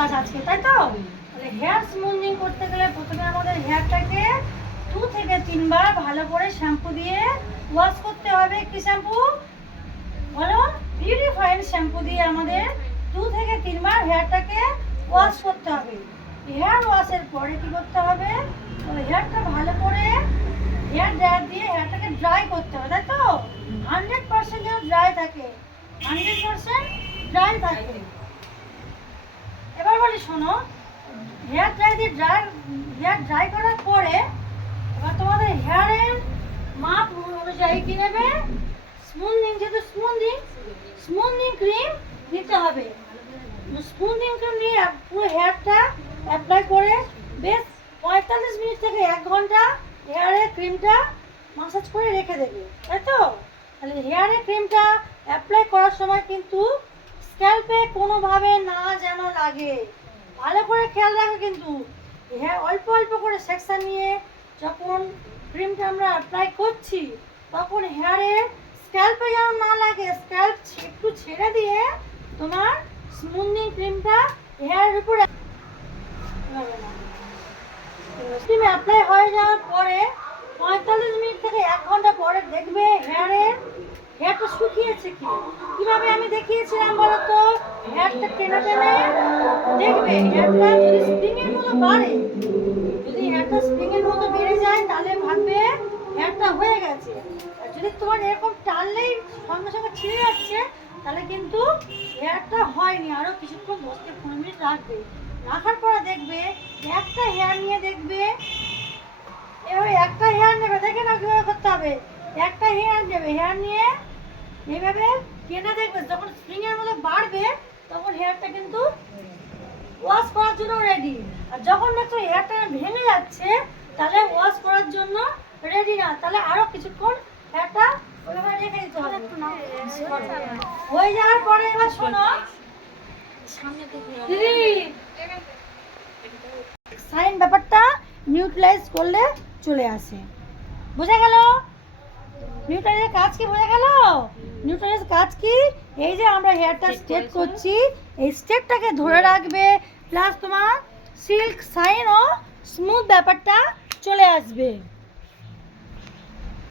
Class আজকে, তাই তো? তাহলে হেয়ার স্মুথনিং করতে গেলে প্রথমে আমাদের হেয়ারটাকে 2 থেকে 3 বার ভালো করে শ্যাম্পু দিয়ে ওয়াশ করতে হবে। কি শ্যাম্পু বলো? বিউটিফাইন শ্যাম্পু দিয়ে আমাদের 2 থেকে 3 বার হেয়ারটাকে ওয়াশ করতে হবে। হেয়ার ওয়াশের পরে কি করতে হবে? হেয়ারটা ভালো করে হেয়ার ড্রায়ার দিয়ে হেয়ারটাকে ড্রাই করতে হবে, তাই তো? 100% যেন ড্রাই থাকে, 100% ড্রাই থাকে। এবার বলি শোনো, হেয়ার ড্রাই করার পরে এবার তোমাদের হেয়ারের মাপ অনুযায়ী কি নেবে? স্মুথনিং, যেহেতু স্মুথনিং ক্রিম নিতে হবে। স্মুথনিং ক্রিম নিয়ে পুরো হেয়ারটা অ্যাপ্লাই করে বেশ 45 মিনিট থেকে 1 ঘন্টা হেয়ারে ক্রিমটা মাসাজ করে রেখে দেবে, তাই তো? তাহলে হেয়ারে ক্রিমটা অ্যাপ্লাই করার সময় কিন্তু স্ক্যাল্পে কোনোভাবে না যেন লাগে, ভালো করে খেয়াল রাখো কিন্তু। হ্যাঁ, অল্প অল্প করে সেকশন নিয়ে যখন ক্রিমটা আমরা অ্যাপ্লাই করছি তখন হেয়ারে স্ক্যাল্পে যেন না লাগে, স্ক্যাল্প একটু ছেড়ে দিয়ে তোমার স্মুথনিং ক্রিমটা হেয়ারের উপরে ক্রিম অ্যাপ্লাই হয়ে যাওয়ার পরে 45 মিনিট থেকে 1 ঘন্টা পরে দেখবে হেয়ারটা শুকিয়েছে কি। কিভাবে আমি দেখিয়েছিলাম বলো তো? হেয়ারটা টেনে টেনে দেখবে হেয়ারটা যদি স্প্রিং এর মতো বাড়ে, যদি হেয়ারটা স্প্রিং এর মতো বেড়ে যায় তাহলে ভাববে হেয়ারটা হয়ে গেছে। আর যদি তোমার এরকম টানলেই সঙ্গে সঙ্গে ছিঁড়ে যাচ্ছে তাহলে কিন্তু হেয়ারটা হয়নি। আরো কিছুক্ষণ 10 থেকে 15 মিনিট রাখবে। রাখার পরে দেখবে একটা হেয়ার নিয়ে দেখবে, এভাবে একটা হেয়ার নেবে, দেখে না কিভাবে করতে হবে। একটা হেয়ার নেবে, হেয়ার নিয়ে এইভাবে টেনে দেখবে যখন স্প্রিং এর মতো বাড়বে তখন হেয়ারটা কিন্তু ওয়াশ করার জন্য রেডি। আর যখন দেখছো হেয়ারটা ভেঙে যাচ্ছে তাহলে ওয়াশ করার জন্য রেডি না, তাহলে আরো কিছুক্ষণ হেয়ারটা ওইভাবে রেখে দিতে হবে। হয়ে যাওয়ার পরে এবার শোনো দিদি, সাইন ব্যাপারটা নিউট্রালাইজ করলে চলে আসে। বোঝা গেল? নিউট্রালাইজের কাজ কি বোঝা গেল? নিউট্রালাইজের কাজ কি? এই যে আমরা হেয়ারটা স্ট্রেট করছি, এই স্ট্রেটটাকে ধরে রাখবে, প্লাস তোমার সিল্ক সাইন ও স্মুথ ব্যাপারটা চলে আসবে।